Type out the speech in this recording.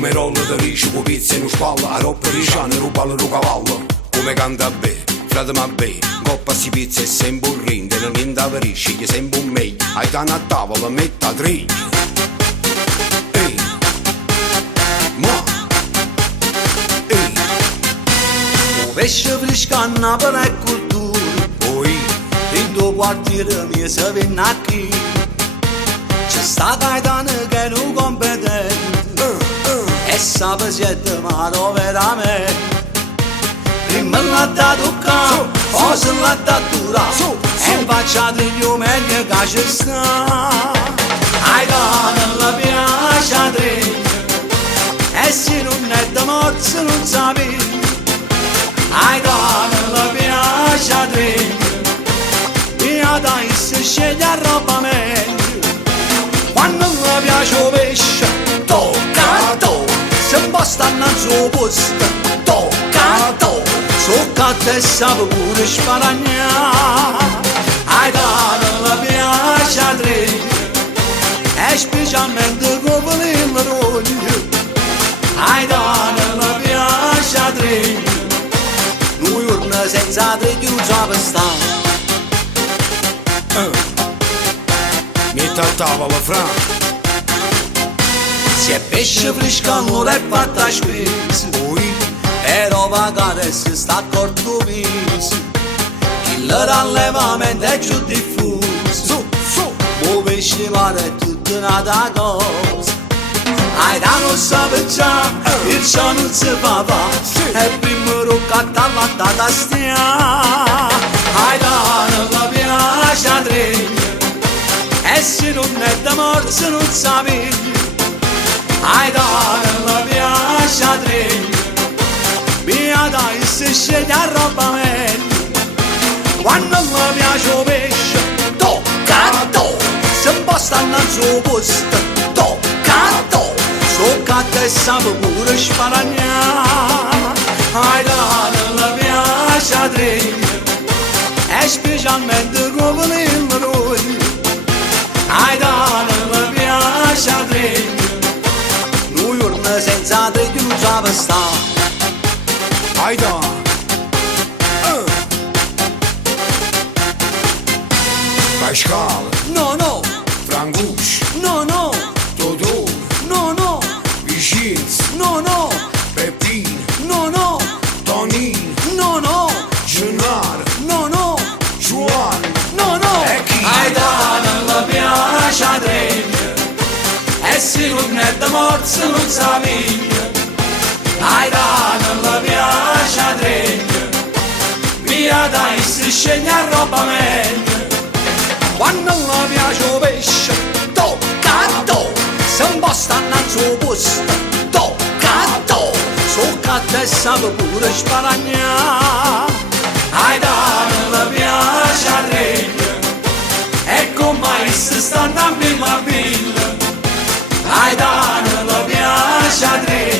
Come rolla da risci, con pizza in spalla, a roba ricciana, rubalo un cavallo. Come canta bene, frate ma bene, coppa si pizza e sempre un rinde, non niente avarisci, che sempre un meglio, hai danno a tavola, metta a tre. Ehi, ma, ehi. O pesce frescanna per la cultura, Poi, in due quartiere mi si viene qui. C'è sta Gaetano che è un competente, e sa siete mano veramente. Prima l'ha dato capo, poi se l'ha dato dura, e facciate gli meglio che ci sta. Ai cani la piace a tre, e se non è da morte non sapi. Ai cani la piace a tre, via dai se sceglie a roba meglio. Quando mi piace il pesce, tocca a to, se un po' stanno al suo posto, tocca a to. Tocca a te sape pure sparagnare. Ai cani la piace a tre, e specialmente come il roglio. Ai cani la piace a tre, noi urna senza tre chiusa per stare. metta a tavola, fra. Se è pesce fresco allora è fatta a spesa, Poi, però pagare se sta accorto viso. Il rallevamento è più diffuso, su, o pesce pare tutta un'altra cosa. Ai da non sape già, il ciò non si fa fa, e prima roccatta la data stia. Ai da non la piace a tre, e se non è da morte non sapi. Ai da non la piace a tre, via dai se sceglie a roba meglio. Quando mi piace il pesce, tocca a to, se un po' stanno al suo posto, tocca a to. Tocca a te sape pure sparagnare. Ai da non la piace a tre, e specialmente come il roglio. Ai da non la piace a tre, noi urna senza tre chiusa per stare. ai da. Pascal, No, no, Frangush, no, no, Totò, no, no, Vicins, no, no, Peppin, no, no, Tonin, no, no, Genar, no, no, Juan, no, no. E chi? Ai da non la piace a tre, e se non è da morte non sapi. Ai da non la piace a tre, via dai se sceglie a roba meglio. Quando mi piace il pesce, tocca a to, se un po' stanno al suo posto, tocca a to. Tocca a te sape pure sparagnare. Ai da non la piace a tre, e come se stanno a prima fila. Ai da non la piace a tre,